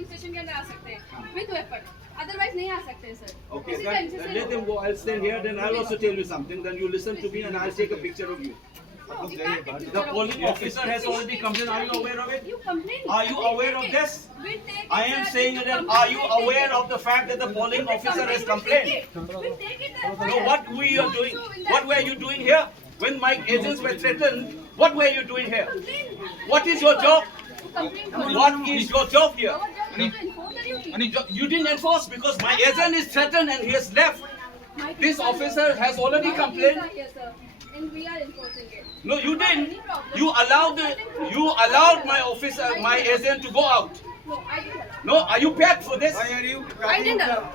Polling station के अंदर आ सकते हैं विद वेपन, अदरवाइज नहीं आ सकते sir. Okay, then let them go. I'll stand here. Then I'll also tell you something. Then you listen to me, and I'll take a picture of you. The polling officer has already complained. Are you aware of it? You complain. Are you aware of this? We'll take it, I am sir. saying that. Are you aware of the fact that the polling officer has complained? We'll take it. No, what we are doing? What were you doing here? When my agents were threatened, what were you doing here? What is your job? What is your job here? You didn't enforce because my agent is threatened and he has left. This officer has already complained. And we are enforcing it. No, you didn't. You allowed my officer, my agent to go out. No, I didn't. No, are you paid for this? Why are you? I didn't allow.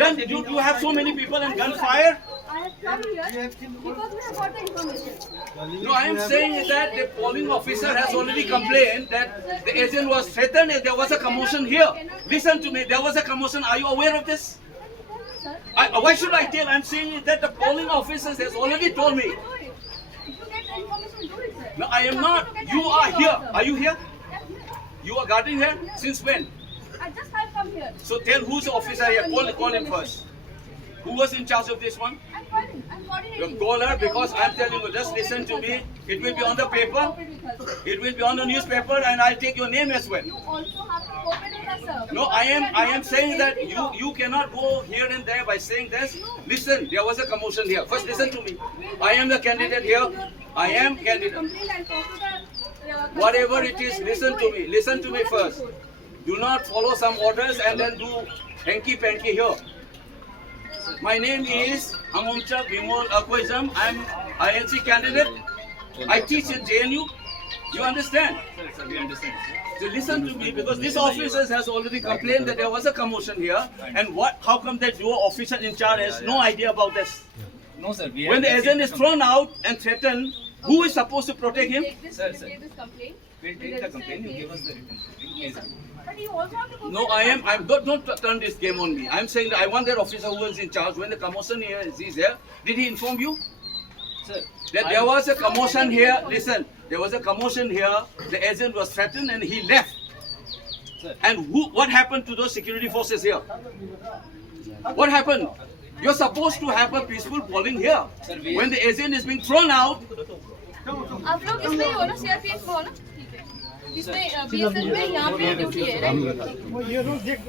Then you have so many people and gunfire? I have come here because we have got the information. No, I am saying that the polling officer has already complained that the agent was threatened and there was a commotion here. Listen to me, there was a commotion. Are you aware of this? Sir, Why should I tell? I'm saying that the polling officers has already told me. do it. If you get the information, do it, sir. No, I am not. You are here. Are you here? You are guarding here? Since when? I just have come here. So tell who's the officer here. Call him first. Who was in charge of this one? I'm calling. I'm You coordinating. call her because I'm telling you, just listen to me. It will be on the paper. It will be on the newspaper and I'll take your name as well. You also have to cooperate with us, sir. No, I am saying that you cannot go here and there by saying this. Listen, there was a commotion here. First listen to me. I am the candidate here. I am candidate. Complaint and talk to the, Whatever it is, listen to me. Listen to me first. Do not follow some orders and then do hanky-panky here. My name is Amuncha Bimol Akwizam. I'm INC candidate. I teach in JNU. You understand? Sir, we understand. So listen to me because this officer has already complained that there was a commotion here. And how come that your officer in charge has no idea about this? No, sir. We When the have agent is thrown out and threatened, who is supposed to protect him? Take this, Sir, we'll sir. take this complaint. We'll take the complaint. You give us the written. Yes, sir. But you also have to cooperate No, with us. don't turn this game on me. I'm saying that I want that officer who was in charge when the commotion here is here. Did he inform you Sir, that there was a commotion here? Listen, there was a commotion here. The agent was threatened and he left. Sir. And what happened to those security forces here? What happened? You're supposed to have a peaceful polling here. Sir, When the agent is being thrown out, आप लोग इसमें ही हो ना, CRPF में हो ना, ठीक है. इसमें बीएसएफ में यहाँ पे ड्यूटी है, राइट?